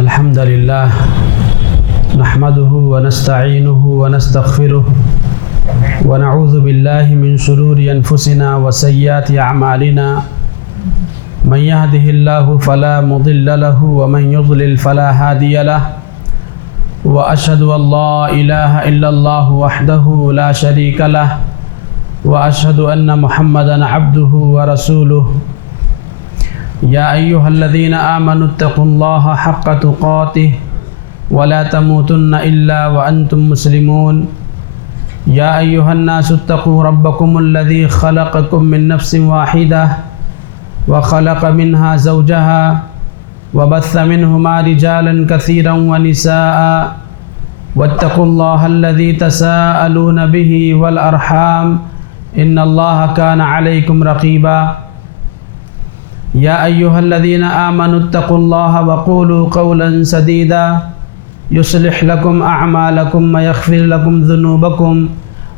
الحمد لله نحمده ونستعينه ونستغفره ونعوذ بالله من شرور أنفسنا وسيئات أعمالنا من يهده الله فلا مضل له ومن يضلل فلا هادي له وأشهد أن لا إله إلا الله وحده لا شريك له وأشهد أن محمدا عبده ورسوله يا أيها الذين آمنوا اتقوا الله حق تقاته ولا تموتن إلا وأنتم مسلمون يا أيها الناس اتقوا ربكم الذي خلقكم من نفس واحدة وخلق منها زوجها وبث منهما رجالا كثيرا ونساء واتقوا الله الذي تساءلون به والأرحام إن الله كان عليكم رقيبا يا أيها الذين آمنوا اتقوا الله وقولوا قولا سديدا يصلح لكم أعمالكم ويغفر لكم ذنوبكم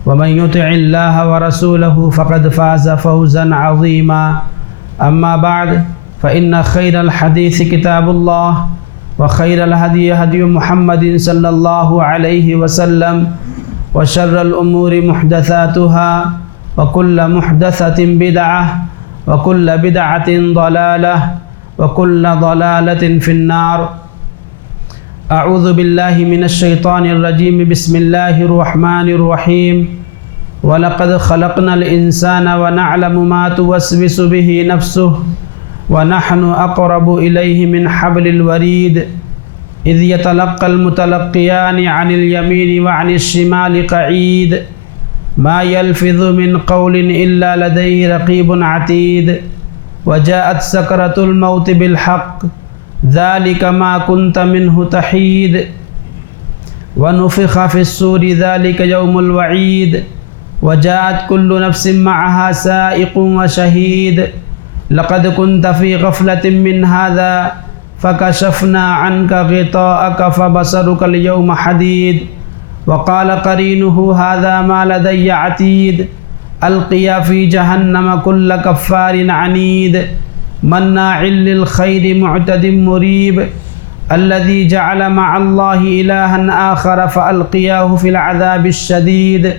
ومن يطع الله ورسوله فقد فاز فوزا عظيما أما بعد فإن خير الحديث كتاب الله وخير الهدي هدي محمد صلى الله عليه وسلم وشر الأمور محدثاتها وكل محدثة بدعة وكل بدعة ضلالة وكل ضلالة في النار أعوذ بالله من الشيطان الرجيم بسم الله الرحمن الرحيم ولقد خلقنا الإنسان ونعلم ما توسوس به نفسه ونحن أقرب إليه من حبل الوريد إذ يتلقى المتلقيان عن اليمين وعن الشمال قعيد ما يلفظ من قول إلا لديه رقيب عتيد وجاءت سكرة الموت بالحق ذلك ما كنت منه تحيد ونفخ في الصور ذلك يوم الوعيد وجاءت كل نفس معها سائق وشهيد لقد كنت في غفلة من هذا فكشفنا عنك غطاءك فبصرك اليوم حديد وقال قرينه هذا ما لدي عتيد ألقيا في جهنم كل كفار عنيد مناع للخير معتد مريب الذي جعل مع الله إلها آخر فألقياه في العذاب الشديد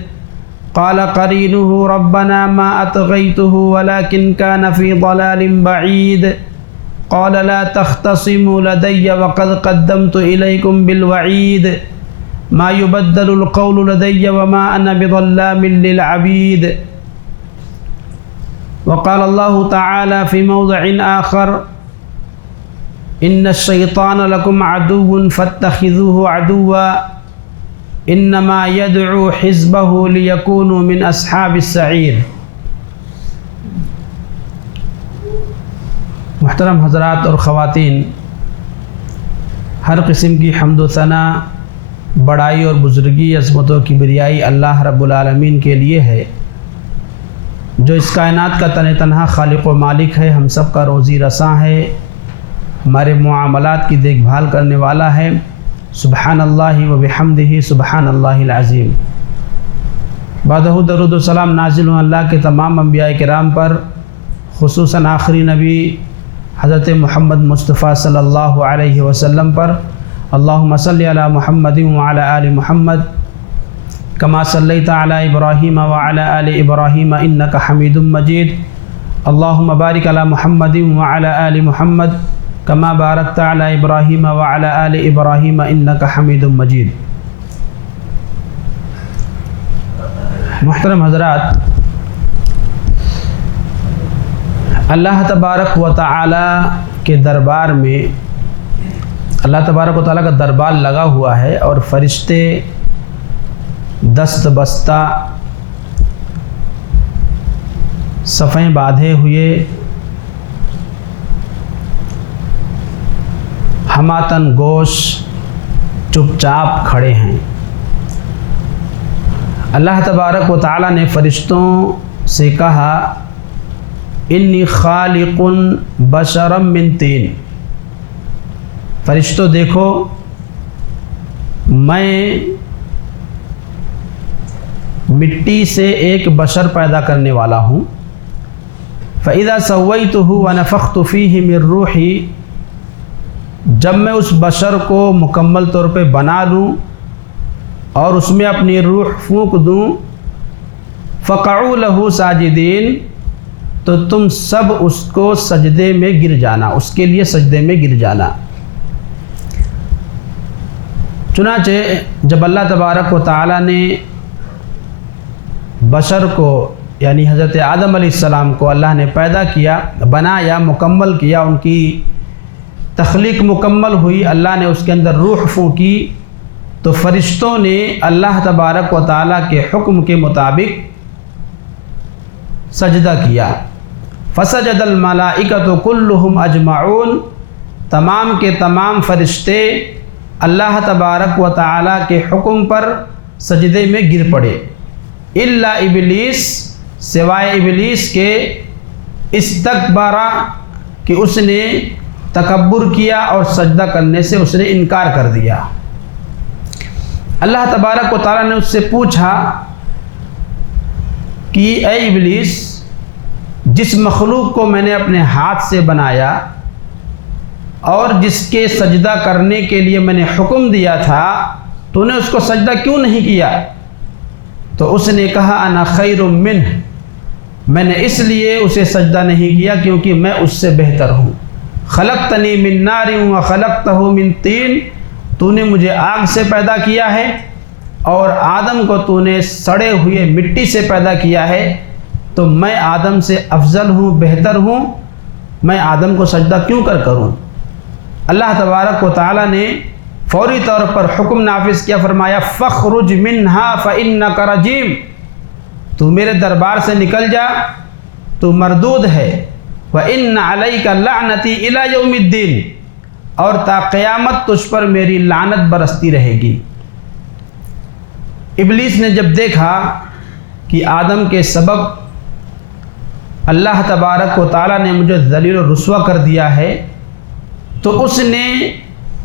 قال قرينه ربنا ما أطغيته ولكن كان في ضلال بعيد قال لا تختصموا لدي وقد قدمت إليكم بالوعيد ما يبدل القول لدي وما أنا بظلام للعبيد وقال الله تعالى في موضع آخر إن الشيطان لكم عدو فاتخذوه عدوا إنما يدعو حزبه ليكونوا من أصحاب السعير. محترم حضرات اور خواتین، ہر قسم کی حمد و ثنا، بڑائی اور بزرگی، عظمت و کبریائی اللہ رب العالمین کے لیے ہے، جو اس کائنات کا تنہا خالق و مالک ہے، ہم سب کا روزی رساں ہے، ہمارے معاملات کی دیکھ بھال کرنے والا ہے۔ سبحان اللہ و بحمدہ سبحان اللہ العظیم۔ بعدہ درود و سلام نازل ہوں اللہ کے تمام انبیاء کرام پر، خصوصاً آخری نبی حضرت محمد مصطفیٰ صلی اللہ علیہ وسلم پر۔ اللہم صلی علی محمد وعلی آل محمد کما صلیت علی ابراہیم وعلی آل ابراہیم انک حمید مجید۔ اللہم بارک علی محمد وعلی آل محمد کما بارکت علی ابراہیم وعلی آل ابراہیم انک حمید مجید۔ محترم حضرات، اللہ تبارک و تعالی کے دربار میں، اللہ تبارک و تعالیٰ کا دربار لگا ہوا ہے اور فرشتے دست بستہ صفیں باندھے ہوئے ہماتن گوش چپ چاپ کھڑے ہیں۔ اللہ تبارک و تعالیٰ نے فرشتوں سے کہا انی خالق بشرا من طین، فرشتوں دیکھو میں مٹی سے ایک بشر پیدا کرنے والا ہوں۔ فَإِذَا سَوَّيْتُهُ وَنَفَخْتُ فِيهِ مِن رُّوحِي، جب میں اس بشر کو مکمل طور پہ بنا لوں اور اس میں اپنی روح پھونک دوں، فقعوا لہ ساجدین، تو تم سب اس کو سجدے میں گر جانا، اس کے لیے سجدے میں گر جانا۔ چنانچہ جب اللہ تبارک و تعالی نے بشر کو یعنی حضرت آدم علیہ السلام کو اللہ نے پیدا کیا، بنایا، مکمل کیا، ان کی تخلیق مکمل ہوئی، اللہ نے اس کے اندر روح پھونکی، تو فرشتوں نے اللہ تبارک و تعالی کے حکم کے مطابق سجدہ کیا۔ فسجد الملائکۃ کلہم اجمعون، تمام کے تمام فرشتے اللہ تبارک و تعالی کے حکم پر سجدے میں گر پڑے، الا ابلیس، سوائے ابلیس کے، استکبر، کہ اس نے تکبر کیا اور سجدہ کرنے سے اس نے انکار کر دیا۔ اللہ تبارک و تعالی نے اس سے پوچھا کہ اے ابلیس، جس مخلوق کو میں نے اپنے ہاتھ سے بنایا اور جس کے سجدہ کرنے کے لیے میں نے حکم دیا تھا، تو نے اس کو سجدہ کیوں نہیں کیا؟ تو اس نے کہا انا خیر منہ، میں نے اس لیے اسے سجدہ نہیں کیا کیونکہ میں اس سے بہتر ہوں۔ خلقتنی من نار وخلقتہ من طین، تو نے مجھے آگ سے پیدا کیا ہے اور آدم کو تو نے سڑے ہوئے مٹی سے پیدا کیا ہے، تو میں آدم سے افضل ہوں، بہتر ہوں، میں آدم کو سجدہ کیوں کروں؟ اللہ تبارک و تعالی نے فوری طور پر حکم نافذ کیا، فرمایا فخرج منہا فإنک رجیم، تو میرے دربار سے نکل جا، تو مردود ہے، وإن علیک لعنتی الی یوم الدین، اور تا قیامت تجھ پر میری لعنت برستی رہے گی۔ ابلیس نے جب دیکھا کہ آدم کے سبب اللہ تبارک و تعالی نے مجھے ذلیل و رسوا کر دیا ہے، تو اس نے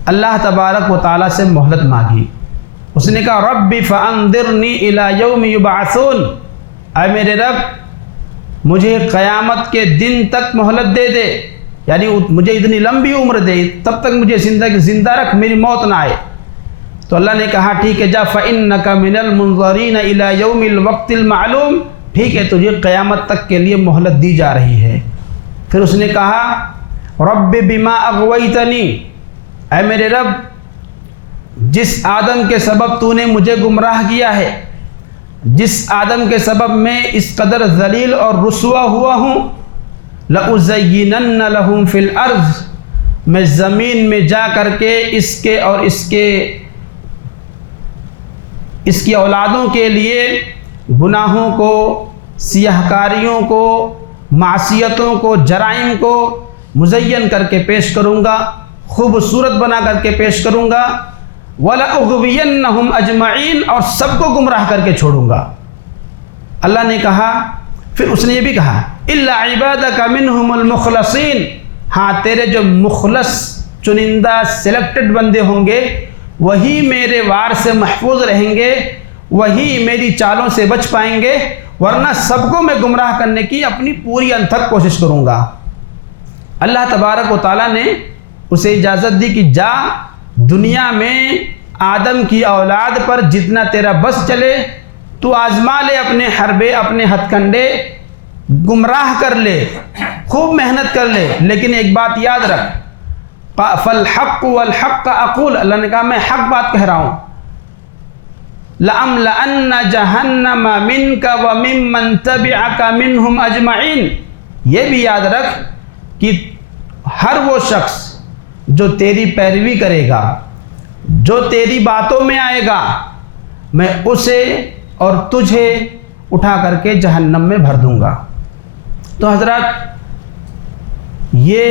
اللہ تبارک و تعالی سے مہلت مانگی۔ اس نے کہا رب فانظرنی الی یوم یبعثون، اے میرے رب مجھے قیامت کے دن تک مہلت دے دے، یعنی مجھے اتنی لمبی عمر دے، تب تک مجھے زندہ رکھ، میری موت نہ آئے۔ تو اللہ نے کہا ٹھیک ہے جا فإنک من المنظرین الی یوم الوقت المعلوم، ٹھیک ہے تجھے قیامت تک کے لیے مہلت دی جا رہی ہے۔ پھر اس نے کہا رب بما اغویتنی، اے میرے رب جس آدم کے سبب تو نے مجھے گمراہ کیا ہے، جس آدم کے سبب میں اس قدر ذلیل اور رسوا ہوا ہوں، لَأُزَيِّنَنَّ لَهُمْ فِي الْأَرْضِ، میں زمین میں جا کر کے اس کے اور اس کی اولادوں کے لیے گناہوں کو، سیاہکاریوں کو، معصیتوں کو، جرائم کو مزین کر کے پیش کروں گا، خوبصورت بنا کر کے پیش کروں گا، وَلَأُغْوِيَنَّهُمْ أَجْمَعِينَ، اور سب کو گمراہ کر کے چھوڑوں گا۔ اللہ نے کہا، پھر اس نے یہ بھی کہا إِلَّا عِبَادَكَ مِنْهُمُ الْمُخْلَصِينَ، ہاں تیرے جو مخلص چنندہ سلیکٹڈ بندے ہوں گے وہی میرے وار سے محفوظ رہیں گے، وہی میری چالوں سے بچ پائیں گے، ورنہ سب کو میں گمراہ کرنے کی اپنی پوری انتھک کوشش کروں گا۔ اللہ تبارک و تعالیٰ نے اسے اجازت دی کہ جا دنیا میں آدم کی اولاد پر جتنا تیرا بس چلے تو آزما لے، اپنے حربے، اپنے ہتھ کنڈے، گمراہ کر لے، خوب محنت کر لے، لیکن ایک بات یاد رکھ، فالحق والحق اقول، اللہ نے کہا میں حق بات کہہ رہا ہوں، لَأَمْلَأَنَّ جَهَنَّمَ مِنْكَ وَمِمَّنْ تَبِعَكَ مِنْهُمْ أَجْمَعِينَ، یہ بھی یاد رکھ کہ ہر وہ شخص جو تیری پیروی کرے گا، جو تیری باتوں میں آئے گا، میں اسے اور تجھے اٹھا کر کے جہنم میں بھر دوں گا۔ تو حضرات یہ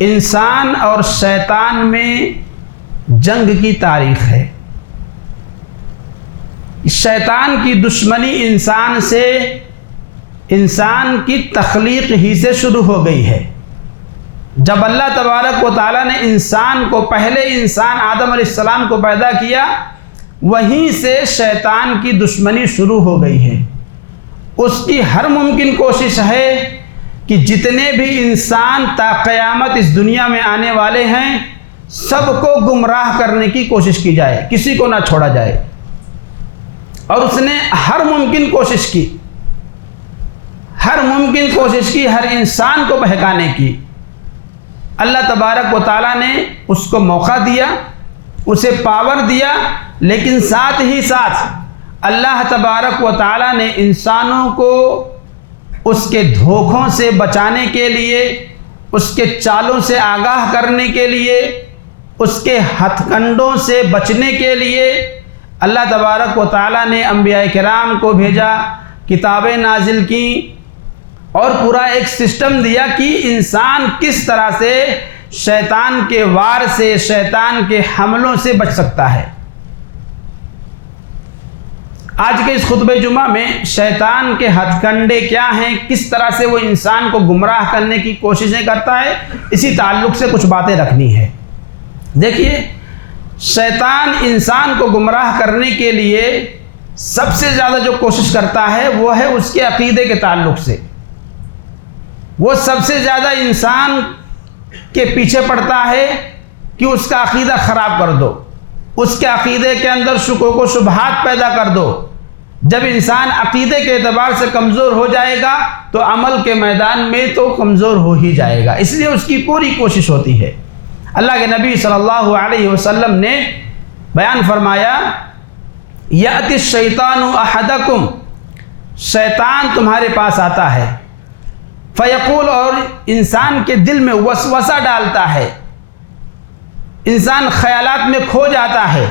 انسان اور شیطان میں جنگ کی تاریخ ہے۔ شیطان کی دشمنی انسان سے، انسان کی تخلیق ہی سے شروع ہو گئی ہے۔ جب اللہ تبارک و تعالیٰ نے انسان کو، پہلے انسان آدم علیہ السلام کو پیدا کیا، وہیں سے شیطان کی دشمنی شروع ہو گئی ہے۔ اس کی ہر ممکن کوشش ہے کہ جتنے بھی انسان تا قیامت اس دنیا میں آنے والے ہیں سب کو گمراہ کرنے کی کوشش کی جائے، کسی کو نہ چھوڑا جائے۔ اور اس نے ہر ممکن کوشش کی، ہر انسان کو بہکانے کی۔ اللہ تبارک و تعالیٰ نے اس کو موقع دیا، اسے پاور دیا، لیکن ساتھ ہی ساتھ اللہ تبارک و تعالیٰ نے انسانوں کو اس کے دھوکوں سے بچانے کے لیے، اس کے چالوں سے آگاہ کرنے کے لیے، اس کے ہتھ کنڈوں سے بچنے کے لیے اللہ تبارک و تعالیٰ نے انبیاء کرام کو بھیجا، کتابیں نازل کی، اور پورا ایک سسٹم دیا کہ انسان کس طرح سے شیطان کے وار سے، شیطان کے حملوں سے بچ سکتا ہے۔ آج کے اس خطبہ جمعہ میں شیطان کے ہتھ کنڈے کیا ہیں، کس طرح سے وہ انسان کو گمراہ کرنے کی کوششیں کرتا ہے، اسی تعلق سے کچھ باتیں رکھنی ہے۔ دیکھیے، شیطان انسان کو گمراہ کرنے کے لیے سب سے زیادہ جو کوشش کرتا ہے وہ ہے اس کے عقیدے کے تعلق سے۔ وہ سب سے زیادہ انسان کے پیچھے پڑتا ہے کہ اس کا عقیدہ خراب کر دو، اس کے عقیدے کے اندر شکوک و شبہات پیدا کر دو۔ جب انسان عقیدے کے اعتبار سے کمزور ہو جائے گا تو عمل کے میدان میں تو کمزور ہو ہی جائے گا، اس لیے اس کی پوری کوشش ہوتی ہے۔ اللہ کے نبی صلی اللہ علیہ وسلم نے بیان فرمایا، یأتی الشیطان احدکم، شیطان تمہارے پاس آتا ہے، فیقول، اور انسان کے دل میں وسوسہ ڈالتا ہے، انسان خیالات میں کھو جاتا ہے،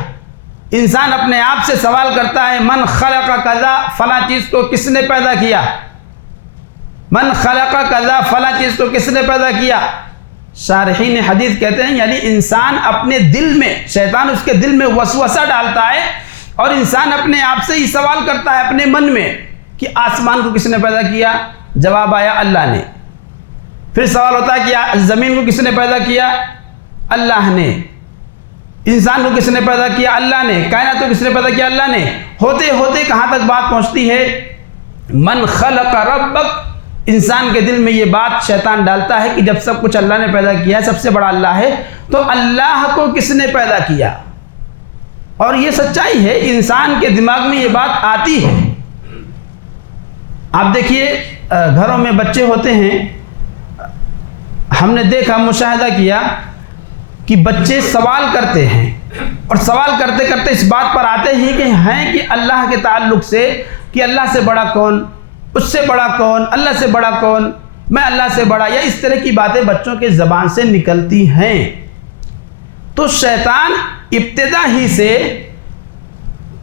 انسان اپنے آپ سے سوال کرتا ہے، من خلق کذا، فلاں چیز کو کس نے پیدا کیا؟ من خلق کذا، فلاں چیز کو کس نے پیدا کیا؟ شارحین حدیث کہتے ہیں یعنی انسان اپنے دل میں، شیطان اس کے دل میں وسوسہ ڈالتا ہے، اور انسان اپنے آپ سے ہی سوال کرتا ہے اپنے من میں کہ آسمان کو کس نے پیدا کیا؟ جواب آیا اللہ نے۔ پھر سوال ہوتا ہے کہ زمین کو کس نے پیدا کیا؟ اللہ نے۔ انسان کو کس نے پیدا کیا؟ اللہ نے۔ کائنات کو کس نے پیدا کیا؟ اللہ نے۔ ہوتے ہوتے کہاں تک بات پہنچتی ہے؟ من خلق ربک، انسان کے دل میں یہ بات شیطان ڈالتا ہے کہ جب سب کچھ اللہ نے پیدا کیا ہے، سب سے بڑا اللہ ہے، تو اللہ کو کس نے پیدا کیا؟ اور یہ سچائی ہے، انسان کے دماغ میں یہ بات آتی ہے۔ آپ دیکھیے، گھروں میں بچے ہوتے ہیں، ہم نے دیکھا، مشاہدہ کیا کہ بچے سوال کرتے ہیں، اور سوال کرتے کرتے اس بات پر آتے ہیں کہ اللہ کے تعلق سے، کہ اللہ سے بڑا کون، اس سے بڑا کون، اللہ سے بڑا کون، میں اللہ سے بڑا، یا اس طرح کی باتیں بچوں کے زبان سے نکلتی ہیں۔ تو شیطان ابتدا ہی سے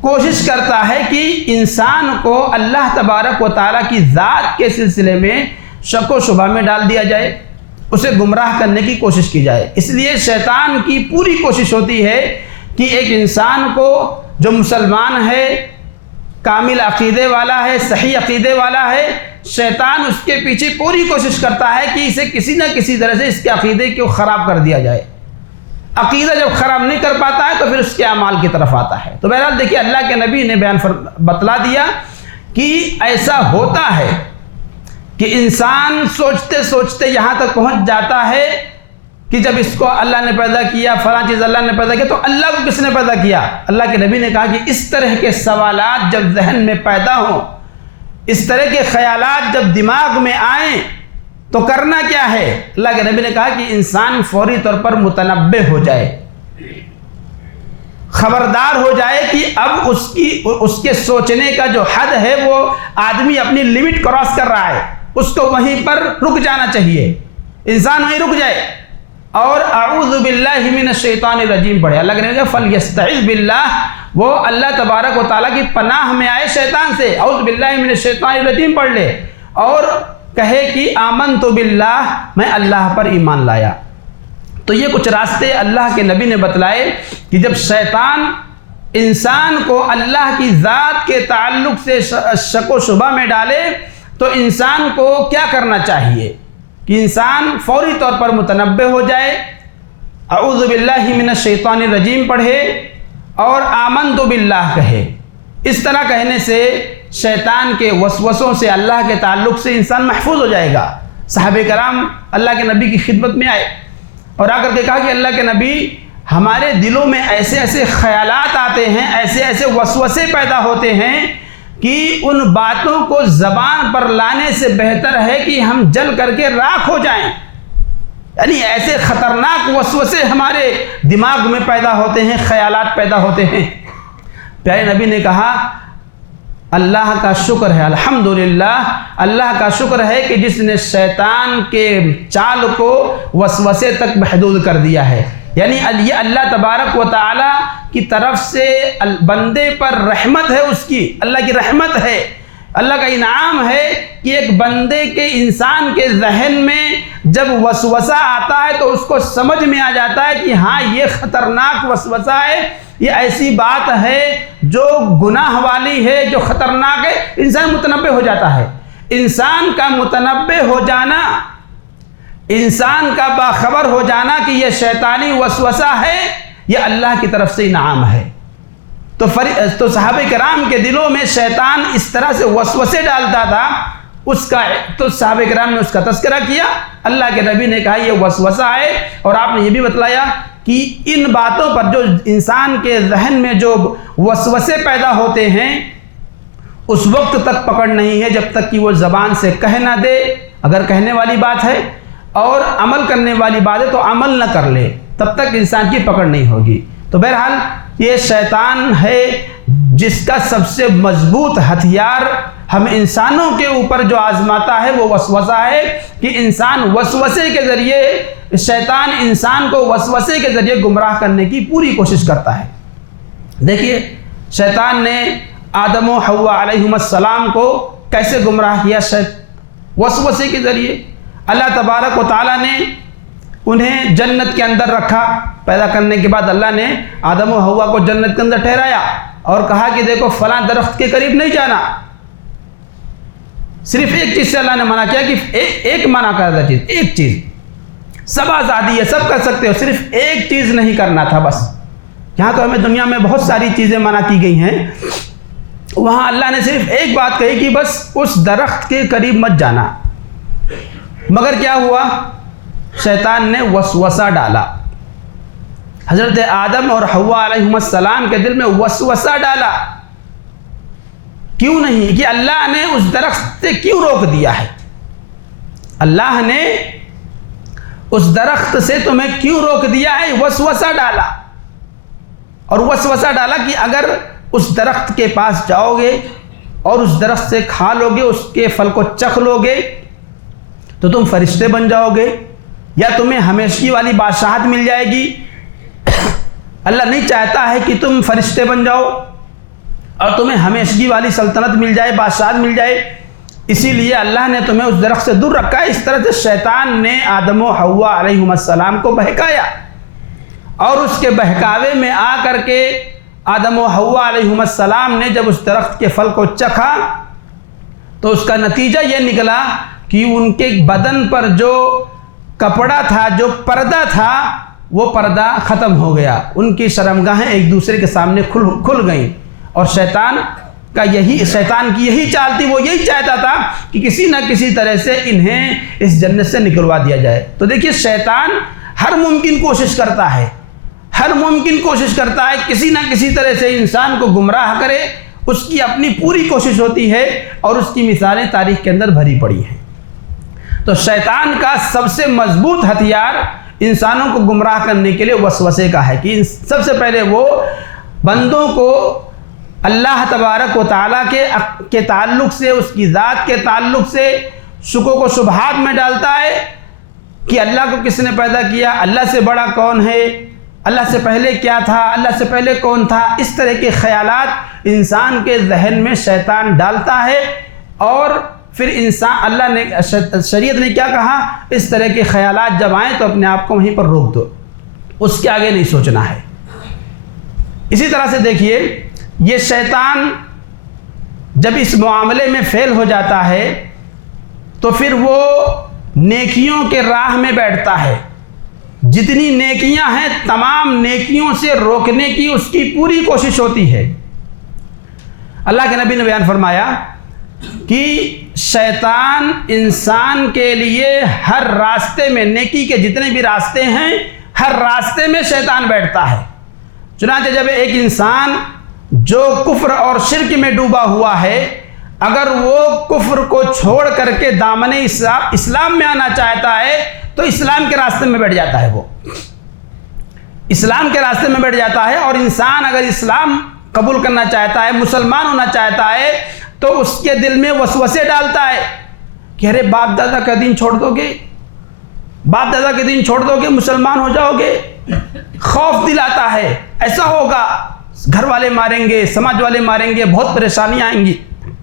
کوشش کرتا ہے کہ انسان کو اللہ تبارک و تعالیٰ کی ذات کے سلسلے میں شک و شبہ میں ڈال دیا جائے، اسے گمراہ کرنے کی کوشش کی جائے۔ اس لیے شیطان کی پوری کوشش ہوتی ہے کہ ایک انسان کو جو مسلمان ہے، کامل عقیدے والا ہے، صحیح عقیدے والا ہے، شیطان اس کے پیچھے پوری کوشش کرتا ہے کہ اسے کسی نہ کسی طرح سے اس کے عقیدے کو خراب کر دیا جائے۔ عقیدہ جب خراب نہیں کر پاتا ہے تو پھر اس کے اعمال کی طرف آتا ہے۔ تو بہرحال دیکھیے، اللہ کے نبی نے بتلا دیا کہ ایسا ہوتا ہے کہ انسان سوچتے سوچتے یہاں تک پہنچ جاتا ہے کہ جب اس کو اللہ نے پیدا کیا، فلاں چیز اللہ نے پیدا کیا، تو اللہ کو کس نے پیدا کیا؟ اللہ کے نبی نے کہا کہ اس طرح کے سوالات جب ذہن میں پیدا ہوں، اس طرح کے خیالات جب دماغ میں آئیں تو کرنا کیا ہے؟ اللہ کے نبی نے کہا کہ انسان فوری طور پر متنبہ ہو جائے، خبردار ہو جائے کہ اب اس کے سوچنے کا جو حد ہے وہ آدمی اپنی لیمٹ کراس کر رہا ہے، اس کو وہیں پر رک جانا چاہیے، انسان وہیں رک جائے اور اعوذ باللہ من الشیطان الرجیم پڑھے۔ اللہ کے نبی نے کہا فلیستعذ باللہ، وہ اللہ تبارک و تعالیٰ کی پناہ میں آئے شیطان سے، اعوذ باللہ من الشیطان الرجیم پڑھ لے، اور کہے کہ آمنت باللہ، میں اللہ پر ایمان لایا۔ تو یہ کچھ راستے اللہ کے نبی نے بتلائے کہ جب شیطان انسان کو اللہ کی ذات کے تعلق سے شک و شبہ میں ڈالے تو انسان کو کیا کرنا چاہیے کہ انسان فوری طور پر متنبہ ہو جائے، اعوذ باللہ من الشیطان الرجیم پڑھے اور آمنت باللہ کہے۔ اس طرح کہنے سے شیطان کے وسوسوں سے، اللہ کے تعلق سے انسان محفوظ ہو جائے گا۔ صحابہ کرام اللہ کے نبی کی خدمت میں آئے اور آ کر کے کہا کہ اللہ کے نبی، ہمارے دلوں میں ایسے ایسے خیالات آتے ہیں، ایسے ایسے وسوسے پیدا ہوتے ہیں کہ ان باتوں کو زبان پر لانے سے بہتر ہے کہ ہم جل کر کے راکھ ہو جائیں۔ یعنی ایسے خطرناک وسوسے ہمارے دماغ میں پیدا ہوتے ہیں، خیالات پیدا ہوتے ہیں۔ پیارے نبی نے کہا اللہ کا شکر ہے، الحمدللہ، اللہ کا شکر ہے کہ جس نے شیطان کے چال کو وسوسے تک محدود کر دیا ہے۔ یعنی یہ اللہ تبارک و تعالی کی طرف سے بندے پر رحمت ہے، اس کی اللہ کی رحمت ہے، اللہ کا انعام ہے کہ ایک بندے کے انسان کے ذہن میں جب وسوسہ آتا ہے تو اس کو سمجھ میں آ جاتا ہے کہ ہاں یہ خطرناک وسوسہ ہے، یہ ایسی بات ہے جو گناہ والی ہے، جو خطرناک ہے، انسان متنبہ ہو جاتا ہے۔ انسان کا متنبہ ہو جانا، انسان کا باخبر ہو جانا کہ یہ شیطانی وسوسہ ہے، یہ اللہ کی طرف سے انعام ہے۔ تو صحابہ کرام کے دلوں میں شیطان اس طرح سے وسوسے ڈالتا تھا، تو صحابہ کرام نے اس کا تذکرہ کیا۔ اللہ کے نبی نے کہا یہ وسوسہ ہے، اور آپ نے یہ بھی بتلایا کہ ان باتوں پر جو انسان کے ذہن میں جو وسوسے پیدا ہوتے ہیں اس وقت تک پکڑ نہیں ہے جب تک کہ وہ زبان سے کہہ نہ دے، اگر کہنے والی بات ہے، اور عمل کرنے والی بات ہے تو عمل نہ کر لے، تب تک انسان کی پکڑ نہیں ہوگی۔ تو بہرحال یہ شیطان ہے جس کا سب سے مضبوط ہتھیار ہم انسانوں کے اوپر جو آزماتا ہے وہ وسوسہ ہے، کہ انسان وسوسے کے ذریعے، شیطان انسان کو وسوسے کے ذریعے گمراہ کرنے کی پوری کوشش کرتا ہے۔ دیکھیے شیطان نے آدم و حوا علیہم السلام کو کیسے گمراہ کیا؟ وسوسے کے ذریعے۔ اللہ تبارک و تعالیٰ نے انہیں جنت کے اندر رکھا، پیدا کرنے کے بعد اللہ نے آدم و حوا کو جنت کے اندر ٹھہرایا اور کہا کہ دیکھو فلاں درخت کے قریب نہیں جانا۔ صرف ایک چیز سے اللہ نے منع کیا کہ ایک منع کردہ چیز، ایک چیز، سب آزادی ہے، سب کر سکتے ہو، صرف ایک چیز نہیں کرنا تھا بس۔ یہاں تو ہمیں دنیا میں بہت ساری چیزیں منع کی گئی ہیں، وہاں اللہ نے صرف ایک بات کہی کہ بس اس درخت کے قریب مت جانا۔ مگر کیا ہوا؟ شیطان نے وسوسہ ڈالا، حضرت آدم اور حوا علیہم السلام کے دل میں وسوسہ ڈالا۔ کیوں نہیں؟ کہ اللہ نے اس درخت سے کیوں روک دیا ہے؟ اللہ نے اس درخت سے تمہیں کیوں روک دیا ہے؟ وسوسہ ڈالا، اور وسوسہ ڈالا کہ اگر اس درخت کے پاس جاؤ گے اور اس درخت سے کھا لو گے، اس کے پھل کو چکھ لو گے تو تم فرشتے بن جاؤ گے، یا تمہیں ہمیشگی والی بادشاہت مل جائے گی۔ اللہ نہیں چاہتا ہے کہ تم فرشتے بن جاؤ اور تمہیں ہمیشگی والی سلطنت مل جائے، بادشاہت مل جائے، اسی لیے اللہ نے تمہیں اس درخت سے دور رکھا ہے۔ اس طرح سے شیطان نے آدم و حوا علیہم السلام کو بہکایا، اور اس کے بہکاوے میں آ کر کے آدم و حوا علیہم السلام نے جب اس درخت کے پھل کو چکھا تو اس کا نتیجہ یہ نکلا کہ ان کے بدن پر جو کپڑا تھا، جو پردہ تھا، وہ پردہ ختم ہو گیا، ان کی شرمگاہیں ایک دوسرے کے سامنے کھل گئیں۔ اور شیطان کی یہی چال تھی، وہ یہی چاہتا تھا کہ کسی نہ کسی طرح سے انہیں اس جنت سے نکلوا دیا جائے۔ تو دیکھیے شیطان ہر ممکن کوشش کرتا ہے، کسی نہ کسی طرح سے انسان کو گمراہ کرے، اس کی اپنی پوری کوشش ہوتی ہے، اور اس کی مثالیں تاریخ کے اندر بھری پڑی ہیں۔ تو شیطان کا سب سے مضبوط ہتھیار انسانوں کو گمراہ کرنے کے لیے وسوسے کا ہے، کہ سب سے پہلے وہ بندوں کو اللہ تبارک و تعالیٰ کے تعلق سے، اس کی ذات کے تعلق سے شکوک و شبہات میں ڈالتا ہے کہ اللہ کو کس نے پیدا کیا، اللہ سے بڑا کون ہے، اللہ سے پہلے کیا تھا، اللہ سے پہلے کون تھا۔ اس طرح کے خیالات انسان کے ذہن میں شیطان ڈالتا ہے، اور پھر انسان، اللہ نے، شریعت نے کیا کہا؟ اس طرح کے خیالات جب آئیں تو اپنے آپ کو وہیں پر روک دو، اس کے آگے نہیں سوچنا ہے۔ اسی طرح سے دیکھیے یہ شیطان جب اس معاملے میں فیل ہو جاتا ہے تو پھر وہ نیکیوں کے راہ میں بیٹھتا ہے، جتنی نیکیاں ہیں تمام نیکیوں سے روکنے کی اس کی پوری کوشش ہوتی ہے۔ اللہ کے نبی نے بیان فرمایا کہ شیطان انسان کے لیے ہر راستے میں، نیکی کے جتنے بھی راستے ہیں ہر راستے میں شیطان بیٹھتا ہے۔ چنانچہ جب ایک انسان جو کفر اور شرک میں ڈوبا ہوا ہے، اگر وہ کفر کو چھوڑ کر کے دامن اسلام میں آنا چاہتا ہے تو اسلام کے راستے میں بیٹھ جاتا ہے، وہ اسلام کے راستے میں بیٹھ جاتا ہے۔ اور انسان اگر اسلام قبول کرنا چاہتا ہے، مسلمان ہونا چاہتا ہے، تو اس کے دل میں وسوسے ڈالتا ہے کہ ارے باپ دادا کا دین چھوڑ دو گے، باپ دادا کے دین چھوڑ دو گے، مسلمان ہو جاؤ گے، خوف دلاتا ہے ایسا ہوگا، گھر والے ماریں گے، سماج والے ماریں گے، بہت پریشانیاں آئیں گی،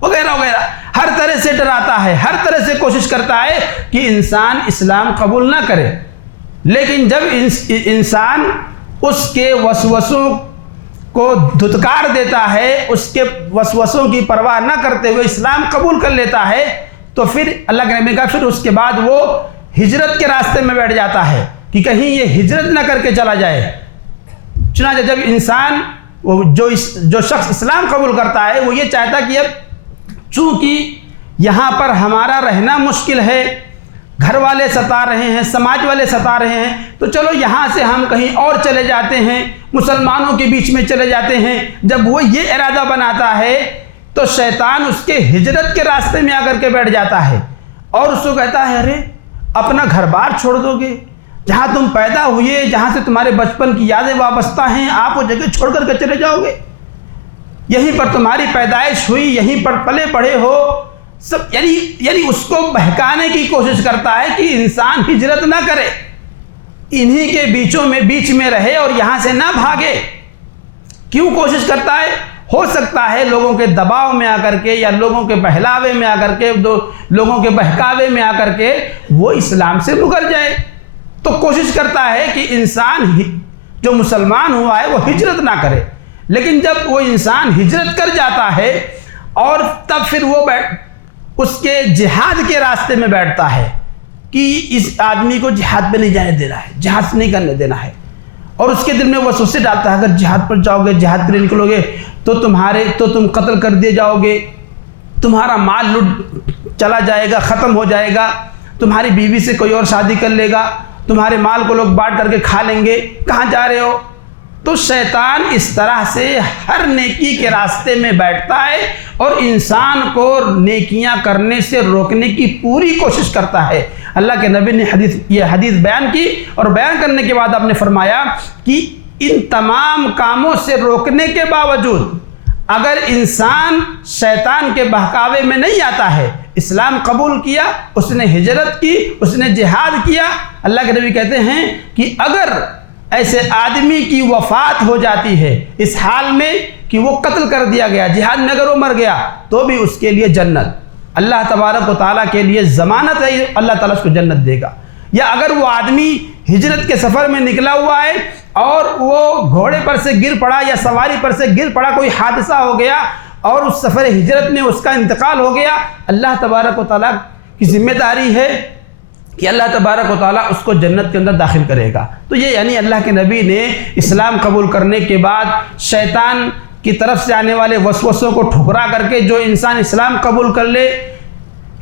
وغیرہ وغیرہ، ہر طرح سے ڈراتا ہے، ہر طرح سے کوشش کرتا ہے کہ انسان اسلام قبول نہ کرے۔ لیکن جب انسان اس کے وسوسوں کو دھتکار دیتا ہے، اس کے وسوسوں کی پرواہ نہ کرتے ہوئے اسلام قبول کر لیتا ہے، تو پھر اللہ کے نبی کا پھر اس کے بعد وہ ہجرت کے راستے میں بیٹھ جاتا ہے کہ کہیں یہ ہجرت نہ کر کے چلا جائے۔ چنانچہ جب انسان جو شخص اسلام قبول کرتا ہے وہ یہ چاہتا کہ اب چونکہ یہاں پر ہمارا رہنا مشکل ہے، گھر والے ستا رہے ہیں، سماج والے ستا رہے ہیں، تو چلو یہاں سے ہم کہیں اور چلے جاتے ہیں، مسلمانوں کے بیچ میں چلے جاتے ہیں۔ جب وہ یہ ارادہ بناتا ہے تو شیطان اس کے ہجرت کے راستے میں آ کر کے بیٹھ جاتا ہے اور اس کو کہتا ہے ارے اپنا گھر بار چھوڑ دو گے، جہاں تم پیدا ہوئے، جہاں سے تمہارے بچپن کی یادیں وابستہ ہیں، آپ وہ جگہ چھوڑ کر کے چلے جاؤ گے، یہیں پر تمہاری پیدائش ہوئی، یہیں پر پلے پڑھے ہو سب، یعنی اس کو بہکانے کی کوشش کرتا ہے کہ انسان ہجرت نہ کرے، انہی کے بیچ میں رہے اور یہاں سے نہ بھاگے۔ کیوں کوشش کرتا ہے؟ ہو سکتا ہے لوگوں کے دباؤ میں آ کر کے یا لوگوں کے بہلاوے میں آ کر کے، لوگوں کے بہکاوے میں آ کر کے وہ اسلام سے مکر جائے، تو کوشش کرتا ہے کہ انسان جو مسلمان ہوا ہے وہ ہجرت نہ کرے۔ لیکن جب وہ انسان ہجرت کر جاتا ہے اور تب پھر وہ اس کے جہاد کے راستے میں بیٹھتا ہے کہ اس آدمی کو جہاد پہ نہیں جانے دینا ہے، جہاد نہیں کرنے دینا ہے، اور اس کے دل میں وسوسے ڈالتا ہے اگر جہاد پر جاؤ گے، جہاد کے لیے نکلو گے تو تم قتل کر دیے جاؤ گے، تمہارا مال لٹ چلا جائے گا، ختم ہو جائے گا، تمہاری بیوی سے کوئی اور شادی کر لے گا، تمہارے مال کو لوگ بانٹ کر کے کھا لیں گے، کہاں جا رہے ہو؟ تو شیطان اس طرح سے ہر نیکی کے راستے میں بیٹھتا ہے اور انسان کو نیکیاں کرنے سے روکنے کی پوری کوشش کرتا ہے۔ اللہ کے نبی نے یہ حدیث بیان کی اور بیان کرنے کے بعد آپ نے فرمایا کہ ان تمام کاموں سے روکنے کے باوجود اگر انسان شیطان کے بہکاوے میں نہیں آتا ہے، اسلام قبول کیا، اس نے ہجرت کی، اس نے جہاد کیا، اللہ کے نبی کہتے ہیں کہ اگر ایسے آدمی کی وفات ہو جاتی ہے اس حال میں کہ وہ قتل کر دیا گیا، جہاد میں اگر وہ مر گیا تو بھی اس کے لیے جنت، اللہ تبارک و تعالیٰ کے لیے ضمانت ہے، اللہ تعالیٰ اس کو جنت دے گا۔ یا اگر وہ آدمی ہجرت کے سفر میں نکلا ہوا ہے اور وہ گھوڑے پر سے گر پڑا یا سواری پر سے گر پڑا، کوئی حادثہ ہو گیا اور اس سفر ہجرت میں اس کا انتقال ہو گیا، اللہ تبارک و تعالیٰ کی ذمہ داری ہے کہ اللہ تبارک و تعالیٰ اس کو جنت کے اندر داخل کرے گا۔ تو یہ یعنی اللہ کے نبی نے اسلام قبول کرنے کے بعد شیطان کی طرف سے آنے والے وسوسوں کو ٹھکرا کر کے جو انسان اسلام قبول کر لے،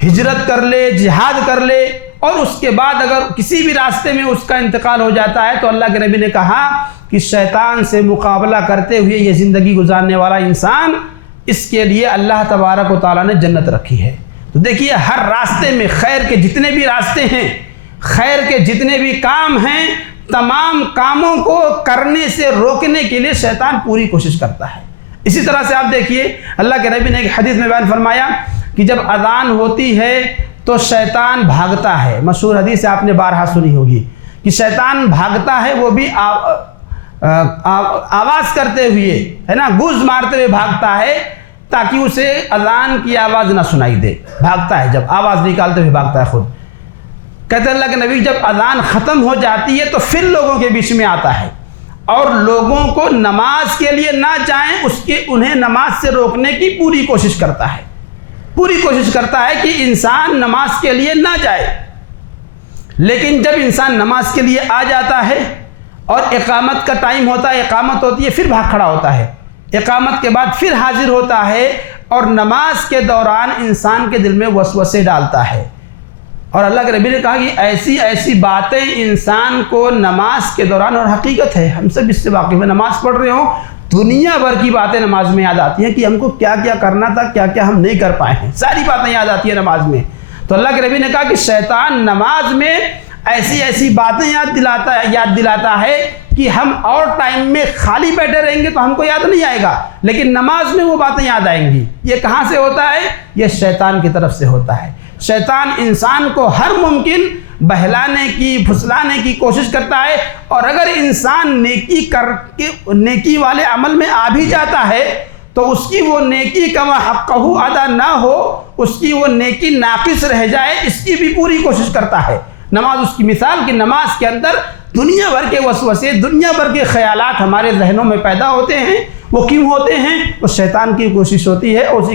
ہجرت کر لے، جہاد کر لے، اور اس کے بعد اگر کسی بھی راستے میں اس کا انتقال ہو جاتا ہے تو اللہ کے نبی نے کہا کہ شیطان سے مقابلہ کرتے ہوئے یہ زندگی گزارنے والا انسان، اس کے لیے اللہ تبارک و تعالیٰ نے جنت رکھی ہے۔ تو دیکھیے ہر راستے میں خیر کے جتنے بھی راستے ہیں، خیر کے جتنے بھی کام ہیں، تمام کاموں کو کرنے سے روکنے کے لیے شیطان پوری کوشش کرتا ہے۔ اسی طرح سے آپ دیکھیے اللہ کے نبی نے ایک حدیث میں بیان فرمایا کہ جب اذان ہوتی ہے تو شیطان بھاگتا ہے، مشہور حدیث آپ نے بارہا سنی ہوگی کہ شیطان بھاگتا ہے، وہ بھی آواز کرتے ہوئے، ہے نا، گوز مارتے ہوئے بھاگتا ہے تاکہ اسے اذان کی آواز نہ سنائی دے، بھاگتا ہے، جب آواز نکالتے ہوئے بھاگتا ہے خود۔ کہتے ہیں اللہ کے نبی جب اذان ختم ہو جاتی ہے تو پھر لوگوں کے بیچ میں آتا ہے اور لوگوں کو نماز کے لیے نہ جائیں انہیں نماز سے روکنے کی پوری کوشش کرتا ہے، پوری کوشش کرتا ہے کہ انسان نماز کے لیے نہ جائے۔ لیکن جب انسان نماز کے لیے آ جاتا ہے اور اقامت کا ٹائم ہوتا ہے، اقامت ہوتی ہے، پھر بھاگ کھڑا ہوتا ہے اقامت کے بعد پھر حاضر ہوتا ہے اور نماز کے دوران انسان کے دل میں وسوسے ڈالتا ہے۔ اور اللہ کے نبی نے کہا کہ ایسی ایسی باتیں انسان کو نماز کے دوران، اور حقیقت ہے ہم سب اس سے واقف ہیں، نماز پڑھ رہے ہوں دنیا بھر کی باتیں نماز میں یاد آتی ہیں کہ ہم کو کیا کیا کرنا تھا، کیا کیا ہم نہیں کر پائے ہیں، ساری باتیں یاد آتی ہیں نماز میں۔ تو اللہ کے نبی نے کہا کہ شیطان نماز میں ایسی ایسی باتیں یاد دلاتا ہے کہ ہم اور ٹائم میں خالی بیٹھے رہیں گے تو ہم کو یاد نہیں آئے گا، لیکن نماز میں وہ باتیں یاد آئیں گی۔ یہ کہاں سے ہوتا ہے؟ یہ شیطان کی طرف سے ہوتا ہے۔ شیطان انسان کو ہر ممکن بہلانے کی، پھسلانے کی کوشش کرتا ہے، اور اگر انسان نیکی کر کے نیکی والے عمل میں آ بھی جاتا ہے تو اس کی وہ نیکی کما حقہ ادا نہ ہو، اس کی وہ نیکی ناقص رہ جائے، اس کی بھی پوری کوشش کرتا ہے۔ نماز اس کی مثال کہ نماز کے اندر دنیا بھر کے وسوسے، دنیا بھر کے خیالات ہمارے ذہنوں میں پیدا ہوتے ہیں۔ وہ کیوں ہوتے ہیں؟ وہ شیطان کی کوشش ہوتی ہے، اور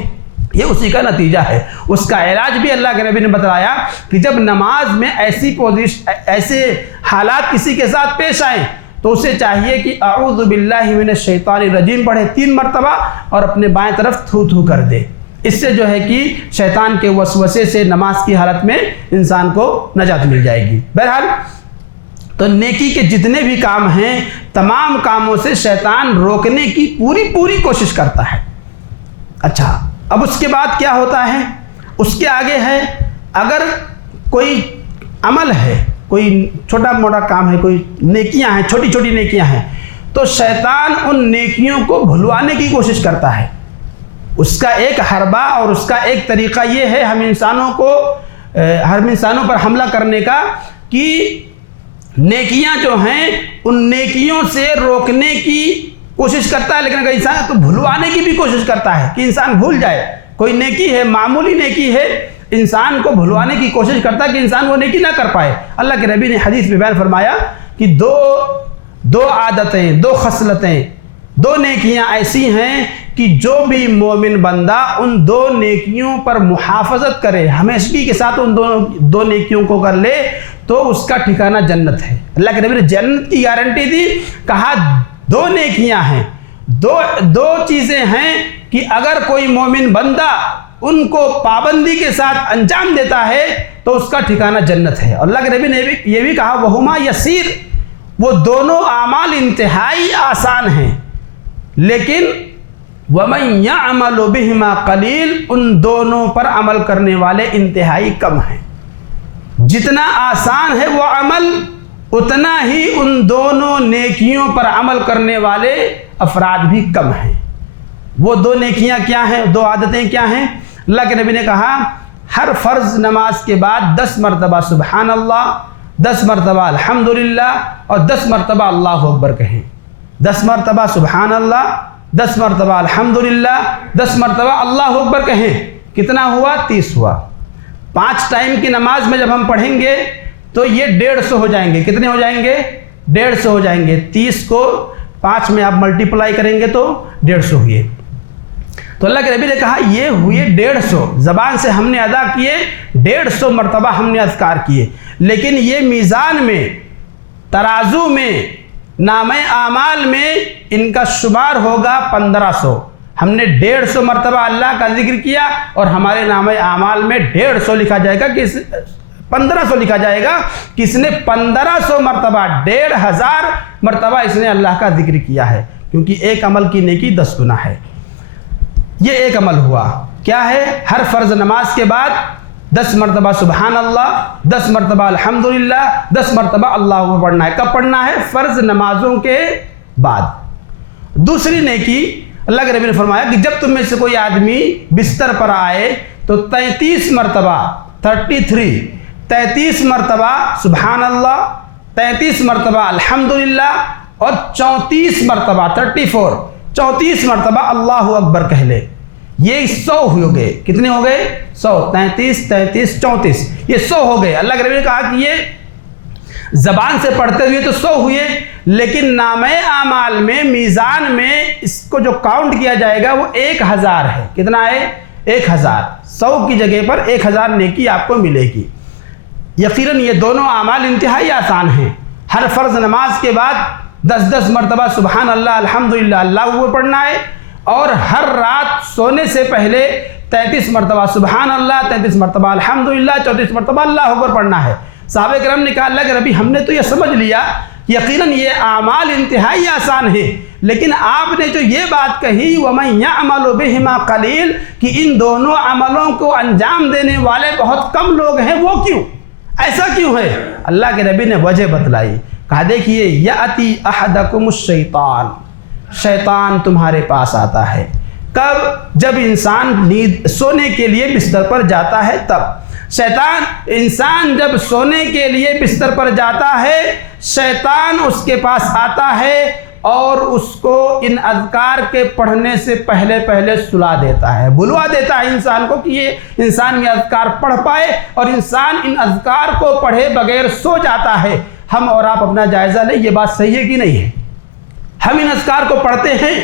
یہ اسی کا نتیجہ ہے۔ اس کا علاج بھی اللہ کے نبی نے بتلایا کہ جب نماز میں ایسے حالات کسی کے ساتھ پیش آئیں تو اسے چاہیے کہ اعوذ باللہ من الشیطان الرجیم پڑھے 3 مرتبہ اور اپنے بائیں طرف تھو تھو کر دے۔ اس سے جو ہے کہ شیطان کے وسوسے سے نماز کی حالت میں انسان کو نجات مل جائے گی۔ بہرحال تو نیکی کے جتنے بھی کام ہیں تمام کاموں سے شیطان روکنے کی پوری کوشش کرتا ہے۔ اچھا، اب اس کے بعد کیا ہوتا ہے؟ اس کے آگے ہے اگر کوئی عمل ہے، کوئی چھوٹا موٹا کام ہے، کوئی نیکیاں ہیں، چھوٹی چھوٹی نیکیاں ہیں، تو شیطان ان نیکیوں کو بھلوانے کی کوشش کرتا ہے۔ اس کا ایک حربہ اور اس کا ایک طریقہ یہ ہے ہم انسانوں پر حملہ کرنے کا کہ نیکیاں جو ہیں ان نیکیوں سے روکنے کی کوشش کرتا ہے، لیکن اگر انسان تو بھلوانے کی بھی کوشش کرتا ہے کہ انسان بھول جائے۔ کوئی نیکی ہے، معمولی نیکی ہے، انسان کو بھلوانے کی کوشش کرتا ہے کہ انسان وہ نیکی نہ کر پائے۔ اللہ کے نبی نے حدیث میں بیان فرمایا کہ دو عادتیں، 2 خصلتیں، 2 نیکیاں ایسی ہیں کہ جو بھی مومن بندہ ان 2 نیکیوں پر محافظت کرے، ہمیشگی کے ساتھ ان 2 نیکیوں کو کر لے تو اس کا ٹھکانہ جنت ہے۔ اللہ کے نبی نے جنت کی گارنٹی دی، کہا 2 نیکیاں ہیں، دو چیزیں ہیں کہ اگر کوئی مومن بندہ ان کو پابندی کے ساتھ انجام دیتا ہے تو اس کا ٹھکانہ جنت ہے۔ اور اللہ کے نبی نے یہ بھی کہا وہما یسیر، وہ دونوں اعمال انتہائی آسان ہیں، لیکن وَمَن يَعْمَلُ بِهِمَا قَلِيلٌ، ان دونوں پر عمل کرنے والے انتہائی کم ہیں۔ جتنا آسان ہے وہ عمل، اتنا ہی ان دونوں نیکیوں پر عمل کرنے والے افراد بھی کم ہیں۔ وہ 2 نیکیاں کیا ہیں، 2 عادتیں کیا ہیں؟ اللہ کے نبی نے کہا ہر فرض نماز کے بعد 10 مرتبہ سبحان اللہ، 10 مرتبہ الحمدللہ اور 10 مرتبہ اللہ اکبر کہیں۔ 10 مرتبہ سبحان اللہ، 10 مرتبہ الحمدللہ، 10 مرتبہ اللہ اکبر کہیں۔ کتنا ہوا؟ 30 ہوا۔ 5 ٹائم کی نماز میں جب ہم پڑھیں گے تو یہ 150 ہو جائیں گے۔ کتنے ہو جائیں گے؟ 150 ہو جائیں گے۔ 30 کو 5 میں آپ ملٹیپلائی کریں گے تو 150 ہوئے۔ تو اللہ کے نبی نے کہا یہ ہوئے 150، زبان سے ہم نے ادا کیے 150 مرتبہ ہم نے اذکار کیے، لیکن یہ میزان میں، ترازو میں، نامہ اعمال میں ان کا شمار ہوگا 1500۔ ہم نے 150 مرتبہ اللہ کا ذکر کیا اور ہمارے نامہ اعمال میں 150 لکھا جائے گا، 1500 لکھا جائے گا کہ اس نے 1500 مرتبہ، 1500 مرتبہ اس نے اللہ کا ذکر کیا ہے، کیونکہ ایک عمل کی نیکی 10 گنا ہے۔ یہ ایک عمل ہوا، کیا ہے؟ ہر فرض نماز کے بعد 10 مرتبہ سبحان اللہ، 10 مرتبہ الحمدللہ، 10 مرتبہ اللہ اکبر پڑھنا ہے۔ کب پڑھنا ہے؟ فرض نمازوں کے بعد۔ دوسری نیکی اللہ کے نبی نے فرمایا کہ جب تم میں سے کوئی آدمی بستر پر آئے تو 33 مرتبہ 33 مرتبہ سبحان اللہ، 33 مرتبہ الحمدللہ اور 34 مرتبہ 34 مرتبہ اللہ اکبر کہہ لے۔ یہ 100 ہو گئے۔ کتنے ہو گئے؟ 100۔ 33 34 یہ 100 ہو گئے۔ اللہ کے نبی نے کہا کہ یہ زبان سے پڑھتے ہوئے تو 100 ہوئے، لیکن نامہ اعمال میں، میزان میں اس کو جو کاؤنٹ کیا جائے گا وہ 1000 ہے۔ کتنا ہے؟ 1000۔ 100 کی جگہ پر 1000 نیکی آپ کو ملے گی۔ یقیناً یہ دونوں اعمال انتہائی آسان ہیں۔ ہر فرض نماز کے بعد 10 مرتبہ سبحان اللہ الحمدللہ اللہ اکبر پڑھنا ہے، اور ہر رات سونے سے پہلے 33 مرتبہ سبحان اللہ، 33 مرتبہ الحمدللہ، 34 مرتبہ اللہ اکبر پڑھنا ہے۔ صحابہ کرام نے کہا اللہ کے نبی ہم نے تو یہ سمجھ لیا یقیناً یہ اعمال انتہائی آسان ہے، لیکن آپ نے جو یہ بات کہی وَمَن يَعْمَلُ بِهِمَا قَلِيلٌ کہ ان دونوں عملوں کو انجام دینے والے بہت کم لوگ ہیں، وہ کیوں؟ ایسا کیوں ہے؟ اللہ کے نبی نے وجہ بتلائی، کہا دیکھیے یَأْتِي أَحَدَكُمُ الشَّيْطَانُ شیطان تمہارے پاس آتا ہے کب؟ جب انسان نیند سونے کے لیے بستر پر جاتا ہے تب انسان جب سونے کے لیے بستر پر جاتا ہے شیطان اس کے پاس آتا ہے اور اس کو ان اذکار کے پڑھنے سے پہلے سلا دیتا ہے، بلوا دیتا ہے انسان کو کہ یہ انسان یہ اذکار پڑھ پائے، اور انسان ان اذکار کو پڑھے بغیر سو جاتا ہے۔ ہم اور آپ اپنا جائزہ لیں، یہ بات صحیح ہے کہ نہیں ہے؟ ہم ان اذکار کو پڑھتے ہیں،